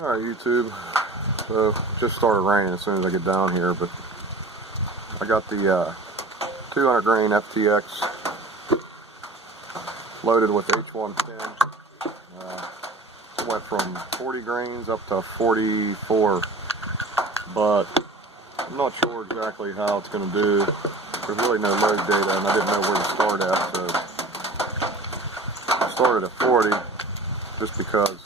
Alright YouTube, so just started raining as soon as I get down here, but I got the 200 grain FTX loaded with H110. It went from 40 grains up to 44, but I'm not sure exactly how it's going to do. There's really no load data and I didn't know where to start at, so I started at 40 just because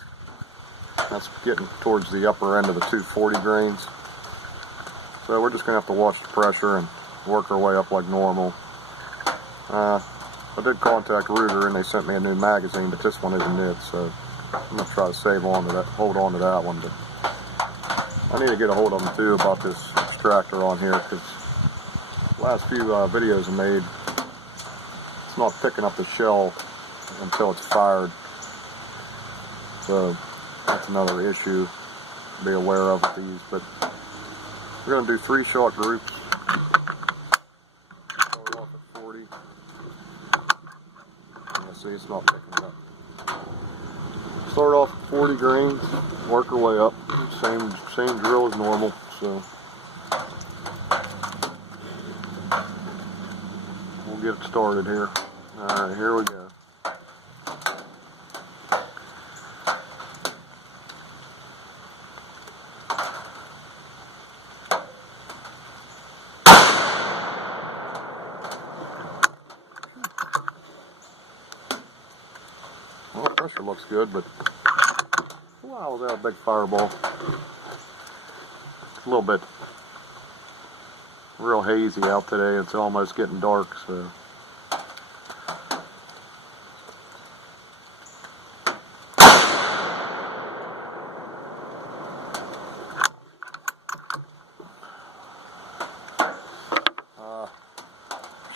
that's getting towards the upper end of the 240 grains. So we're just going to have to watch the pressure and work our way up like normal. I did contact Ruger and they sent me a new magazine, but this one isn't it, so I'm going to try to hold on to that one. But I need to get a hold of them too about this extractor on here, because the last few videos I made, it's not picking up the shell until it's fired. So that's another issue to be aware of with these. But we're going to do 3 shot groups. Start off at 40. Yeah, see, it's not picking it up. Start off at 40 grains, work our way up. Same drill as normal. So we'll get it started here. Alright, here we go. Well, pressure looks good, but wow, was that a big fireball? A little bit real hazy out today. It's almost getting dark, so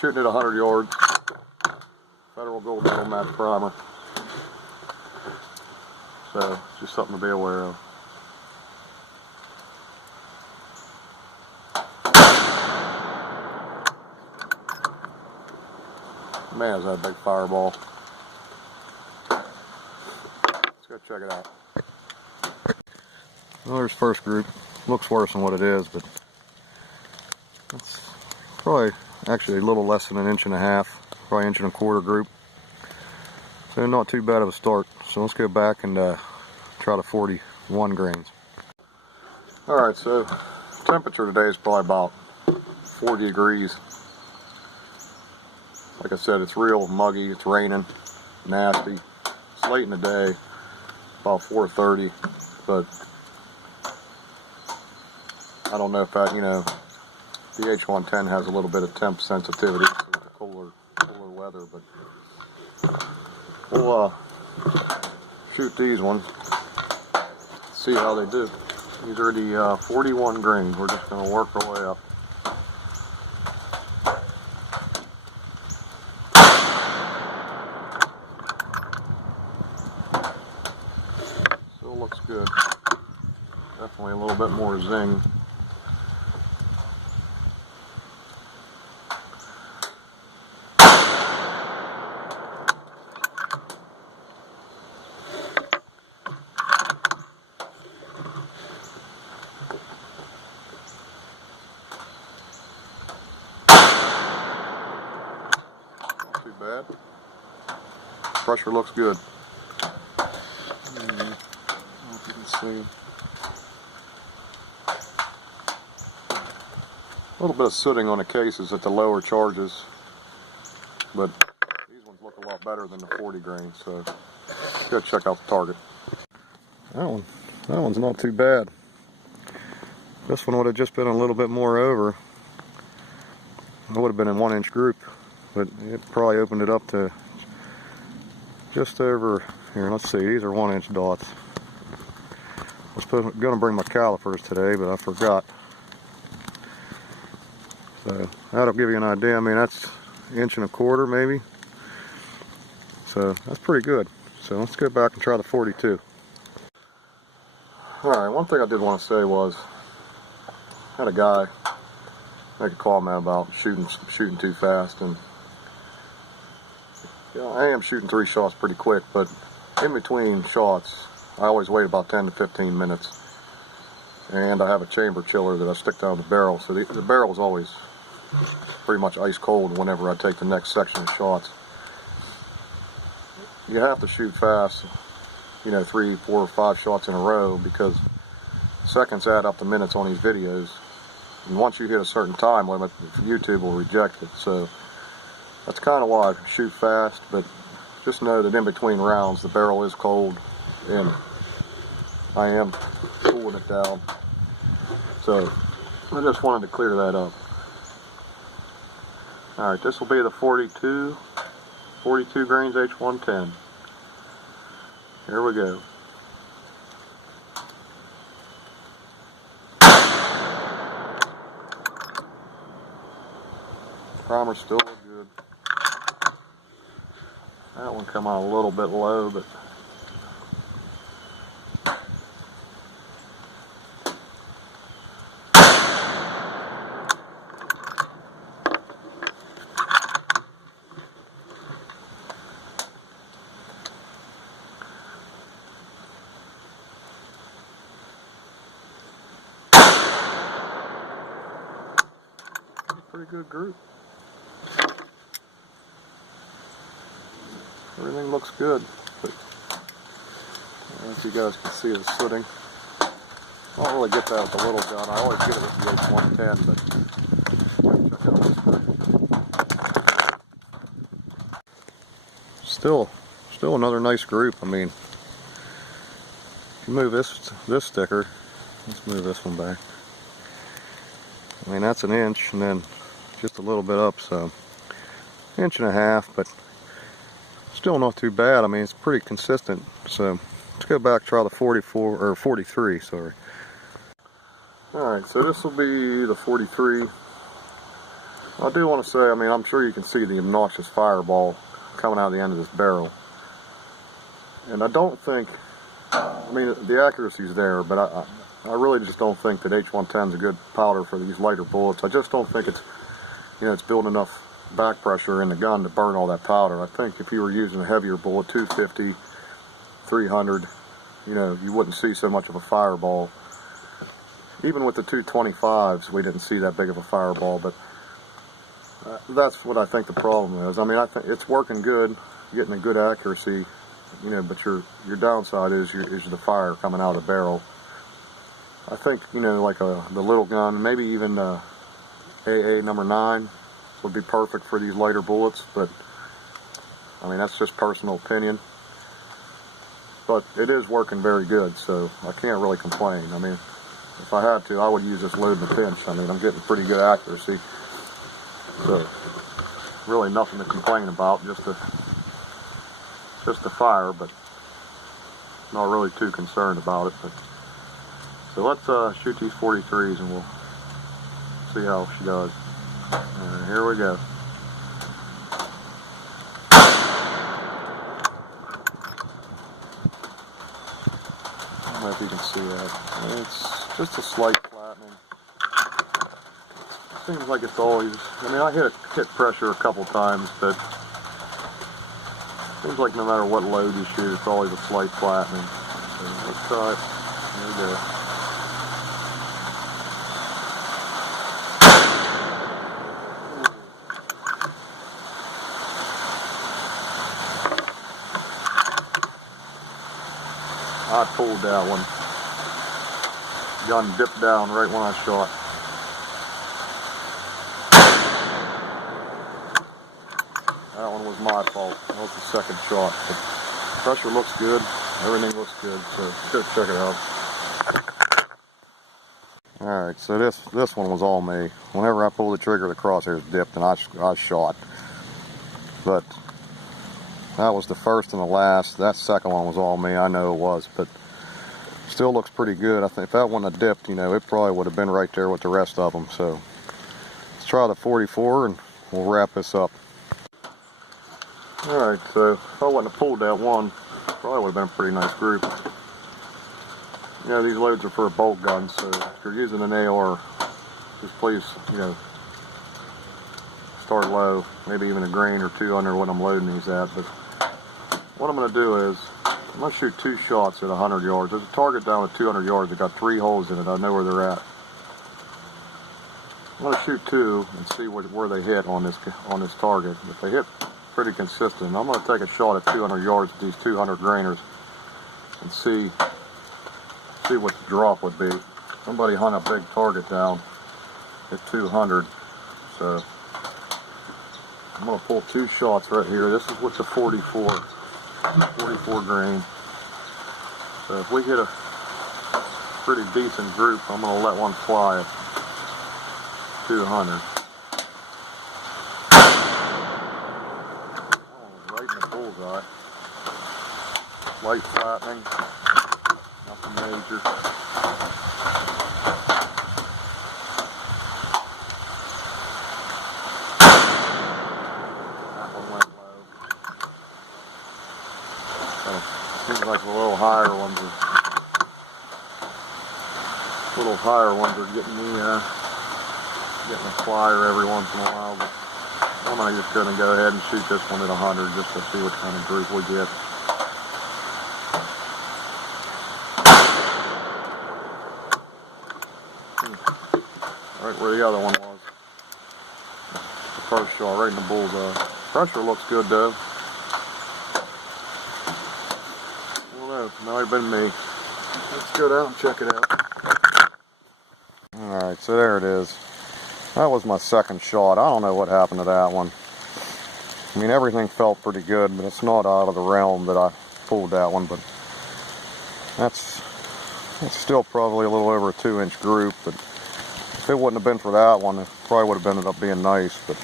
shooting at 100 yards. Federal gold medal match primer. So, just something to be aware of. Man, is that a big fireball. Let's go check it out. Well, there's first group. Looks worse than what it is, but it's probably actually a little less than 1.5 inches, probably 1.25 inch group. So not too bad of a start. So let's go back and try the 41 grains. Alright, so temperature today is probably about 40 degrees. Like I said, it's real muggy, it's raining, nasty. It's late in the day, about 4:30, but I don't know if that, the H110 has a little bit of temp sensitivity with the cooler weather, but we'll shoot these ones, see how they do. These are the 41 grains. We're just going to work our way up. Still looks good. Definitely a little bit more zing. Too bad. Pressure looks good. I don't know if you can see. A little bit of sooting on the cases at the lower charges, but these ones look a lot better than the 40 grains. So let's go check out the target. That one's not too bad. This one would have just been a little bit more over. It would have been in 1 inch group, but it probably opened it up to just over here. Let's see, these are 1 inch dots. I was going to bring my calipers today, but I forgot. So that'll give you an idea. I mean, that's 1.25 inches maybe. So that's pretty good. So let's go back and try the 42. Alright, one thing I did want to say was, I had a guy make a comment about shooting too fast, and I am shooting 3 shots pretty quick, but in between shots I always wait about 10 to 15 minutes. And I have a chamber chiller that I stick down the barrel, so the barrel is always pretty much ice cold whenever I take the next section of shots. You have to shoot fast, you know, 3, 4, 5 shots in a row, because seconds add up to minutes on these videos. And once you hit a certain time limit, YouTube will reject it. So that's kind of why I shoot fast, but just know that in between rounds the barrel is cold and I am cooling it down. So I just wanted to clear that up. Alright, this will be the 42 grains H110. Here we go. Primer's still good. That one come out a little bit low, but pretty good group. Everything looks good, but I don't know if you guys can see the sooting. I don't really get that with the little gun. I always get it with the H110, but check out this. Still another nice group. I mean, if you move this sticker, let's move this one back. I mean, that's an inch, and then just a little bit up, so 1.5 inches, but still not too bad. I mean, it's pretty consistent. So let's go back, try the 44 or 43, sorry. Alright, so this will be the 43. I do want to say, I mean, I'm sure you can see the obnoxious fireball coming out of the end of this barrel. And I don't think, I mean, the accuracy's there, but I really just don't think that H110 is a good powder for these lighter bullets. I just don't think it's, you know, it's building enough back pressure in the gun to burn all that powder. I think if you were using a heavier bullet, 250, 300, you know, you wouldn't see so much of a fireball. Even with the 225s, we didn't see that big of a fireball, but that's what I think the problem is. I mean, I think it's working good, getting a good accuracy, you know, but your downside is the fire coming out of the barrel. I think, you know, like the little gun, maybe even AA number 9 would be perfect for these lighter bullets, but I mean, that's just personal opinion. But it is working very good, so I can't really complain. I mean, if I had to, I would use this load in a pinch. I mean, I'm getting pretty good accuracy, so really nothing to complain about. Just the fire, but not really too concerned about it. But so let's shoot these 43s and we'll see how she does. Here we go. I don't know if you can see that. It's just a slight flattening. Seems like it's always, I mean, I hit pressure a couple times, but it seems like no matter what load you shoot, it's always a slight flattening. So let's try it. Here we go. I pulled that one. Gun dipped down right when I shot. That one was my fault. That was the second shot. But pressure looks good. Everything looks good. So go check it out. Alright, so this one was all me. Whenever I pulled the trigger, the crosshairs dipped and I shot. But that was the first and the last. That second one was all me. I know it was, but still looks pretty good. I think if that one had dipped, you know, it probably would have been right there with the rest of them. So let's try the 44 and we'll wrap this up. Alright, so if I wouldn't have pulled that one, probably would have been a pretty nice group. You know, these loads are for a bolt gun, so if you're using an AR, just please, you know, start low, maybe even a grain or two under what I'm loading these at. But what I'm going to do is, I'm going to shoot 2 shots at 100 yards. There's a target down at 200 yards that got 3 holes in it. I know where they're at. I'm going to shoot 2 and see where they hit on this target. If they hit pretty consistent, I'm going to take a shot at 200 yards at these 200 grainers and see what the drop would be. Somebody hung a big target down at 200, so I'm going to pull 2 shots right here. This is with the 44 grain. So if we hit a pretty decent group, I'm going to let one fly at 200. Oh, right in the bullseye. Light flattening, nothing major. That one went low. Seems like the little higher ones are getting a flyer every once in a while, but I'm just going to go ahead and shoot this one at 100 just to see what kind of group we get. Right where the other one was. The first shot, right in the bullseye. Pressure looks good though. I don't know, might have been me. Let's go down and check it out. Alright, so there it is. That was my second shot. I don't know what happened to that one. I mean, everything felt pretty good, but it's not out of the realm that I pulled that one, but that's still probably a little over a 2-inch group, but if it wouldn't have been for that one, it probably would have ended up being nice, but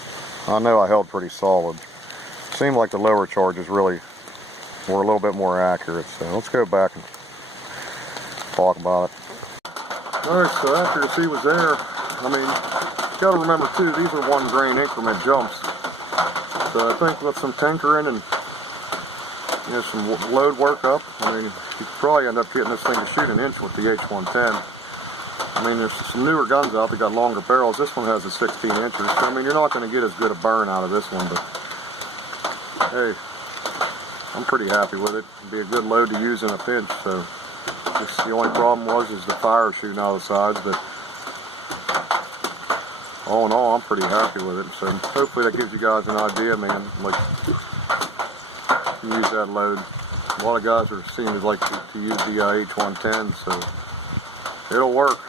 I know I held pretty solid. It seemed like the lower charges really were a little bit more accurate, so let's go back and talk about it. Alright, so accuracy was there. I mean, you gotta remember too, these are 1 grain increment jumps. So I think with some tinkering and some load work up, I mean, you could probably end up getting this thing to shoot 1 inch with the H110. I mean, there's some newer guns out that got longer barrels. This one has a 16 inches. So, I mean, you're not going to get as good a burn out of this one, but hey, I'm pretty happy with it. It'd be a good load to use in a pinch. So, just the only problem is the fire shooting out of the sides, but all in all, I'm pretty happy with it. So, hopefully that gives you guys an idea, man. Like, you can use that load. A lot of guys seem to like to use the H110, so it'll work.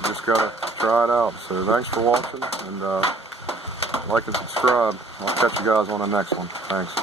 You just gotta try it out. So thanks for watching, and like and subscribe. I'll catch you guys on the next one. Thanks.